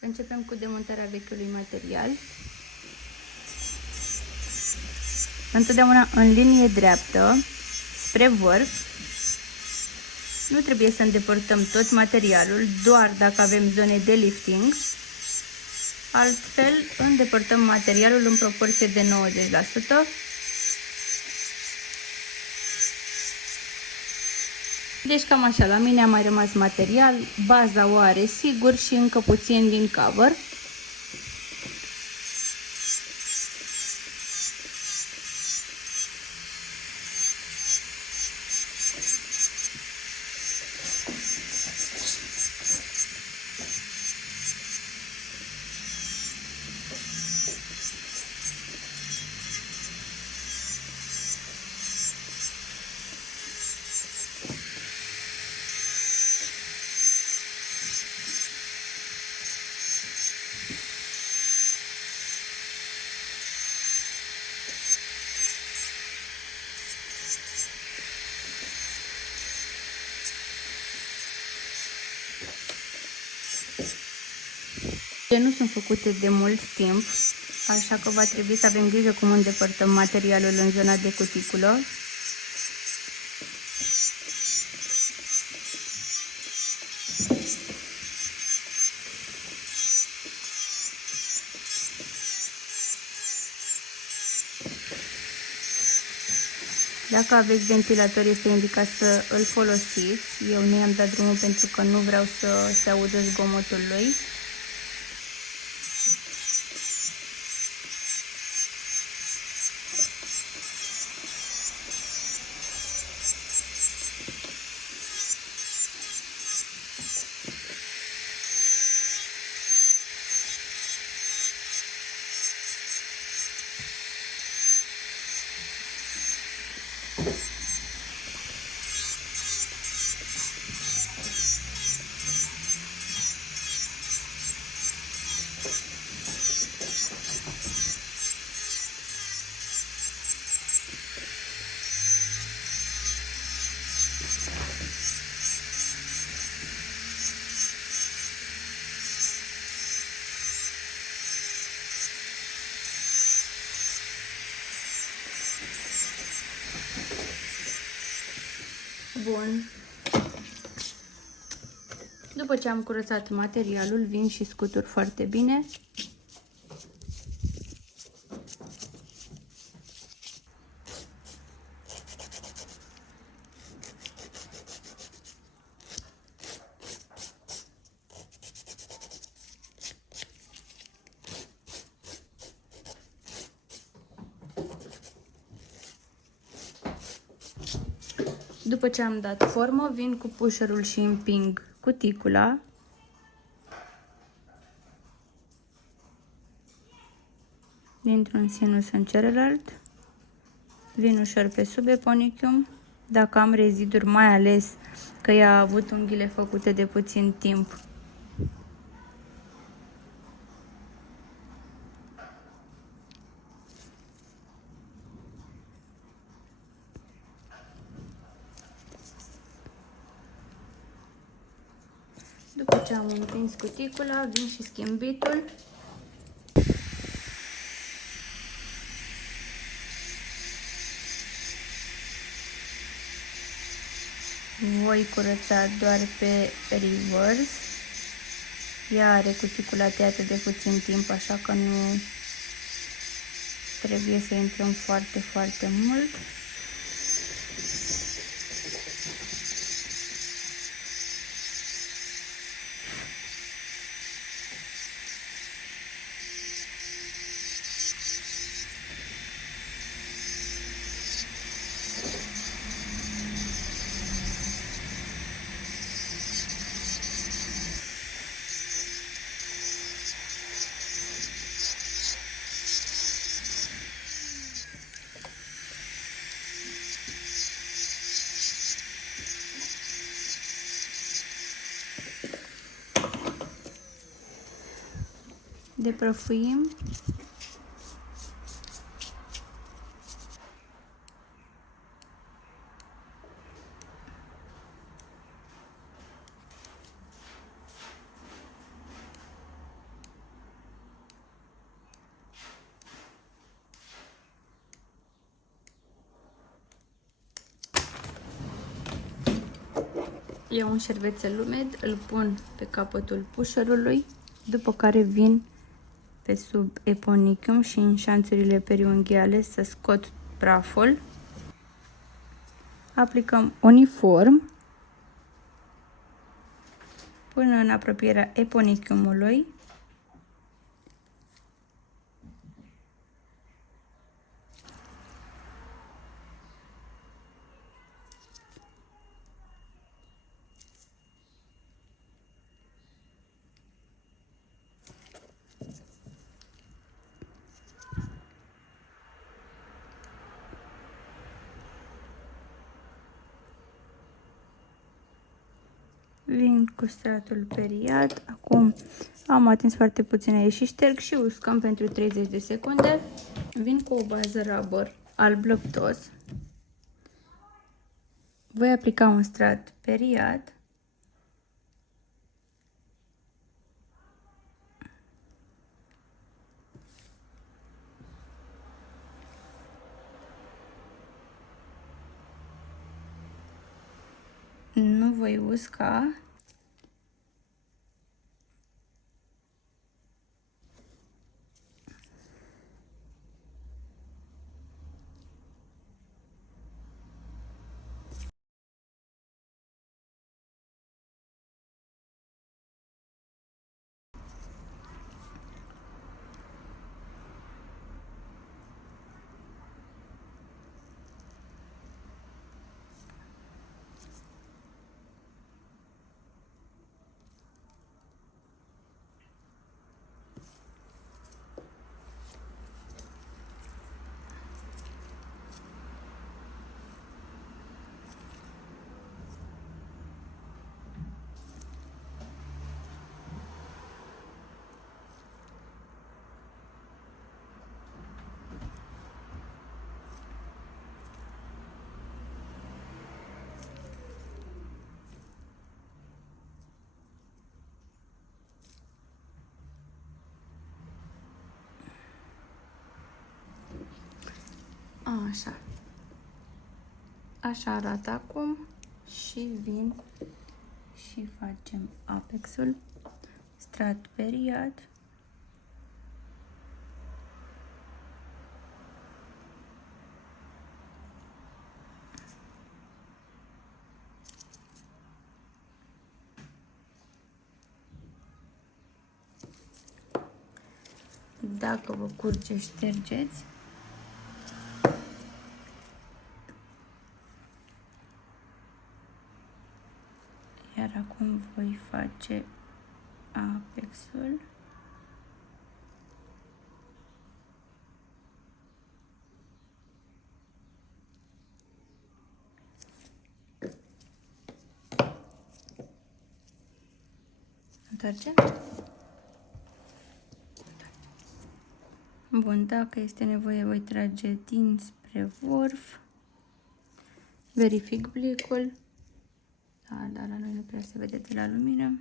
Începem cu demontarea vechiului material. Întotdeauna în linie dreaptă, spre vârf. Nu trebuie să îndepărtăm tot materialul, doar dacă avem zone de lifting. Altfel, îndepărtăm materialul în proporție de 90%. Deci cam așa, la mine a mai rămas material, baza o are sigur și încă puțin din cover. Nu sunt făcute de mult timp, așa că va trebui să avem grijă cum îndepărtăm materialul în zona de cuticulă. Dacă aveți ventilator, este indicat să îl folosiți. Eu nu i-am dat drumul pentru că nu vreau să se audă zgomotul lui. Bun. După ce am curățat materialul, vin și scutur foarte bine. După ce am dat formă, vin cu pusherul și împing cuticula. Dintr-un sinus în celălalt. Vin ușor pe sub eponichium. Dacă am reziduri, mai ales că ea a avut unghiile făcute de puțin timp, după ce am împins cuticula, vin și schimb bitul. Voi curăța doar pe reverse. Ea are cuticula tăiată de puțin timp, așa că nu trebuie să intrăm foarte, foarte mult. Deprăfuim. Iau un șervețel umed, îl pun pe capătul pușărului, după care vin pe sub eponichium și în șanțurile periunghiale să scot praful. Aplicăm uniform până în apropierea eponichiumului. Vin cu stratul periat. Acum am atins foarte puțin aici și șterg și uscăm pentru 30 de secunde. Vin cu o bază rubber alb lăptos. Voi aplica un strat periat. Nu voi usca. Așa. Așa arată acum și vin și facem apexul, strat periat. Dacă vă curge, ștergeți. Iar acum voi face apexul. Întoarcem. Bun, dacă este nevoie, voi trage dinspre vârf. Verific blicul. Da, dar la noi nu prea se vede de la lumină.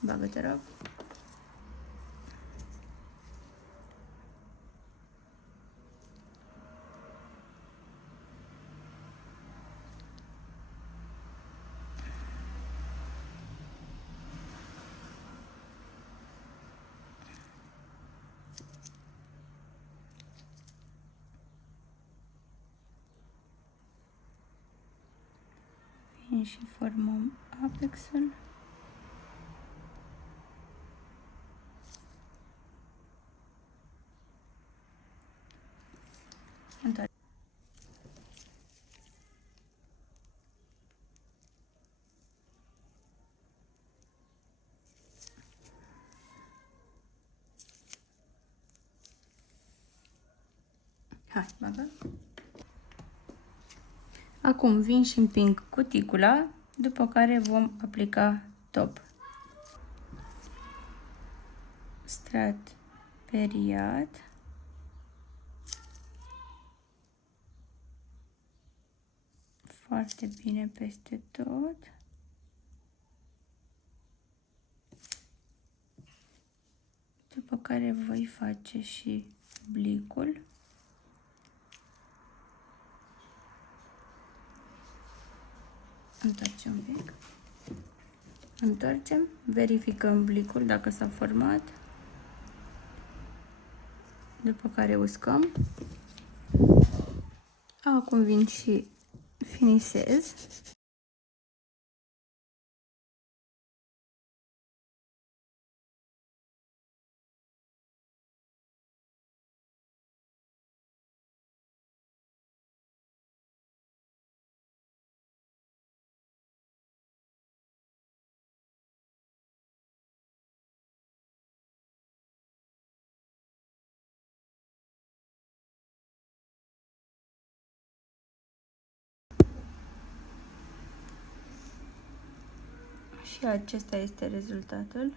Bagă, te rog. Vin și formăm apexul. Întoarcem. Hai, bagă. Acum vin și împing cuticula, după care vom aplica top. Strat periat. Foarte bine peste tot. După care voi face și blicul. Întoarcem un pic. Întoarcem, verificăm blicul dacă s-a format. După care uscăm. Acum vin și finisez. Și acesta este rezultatul.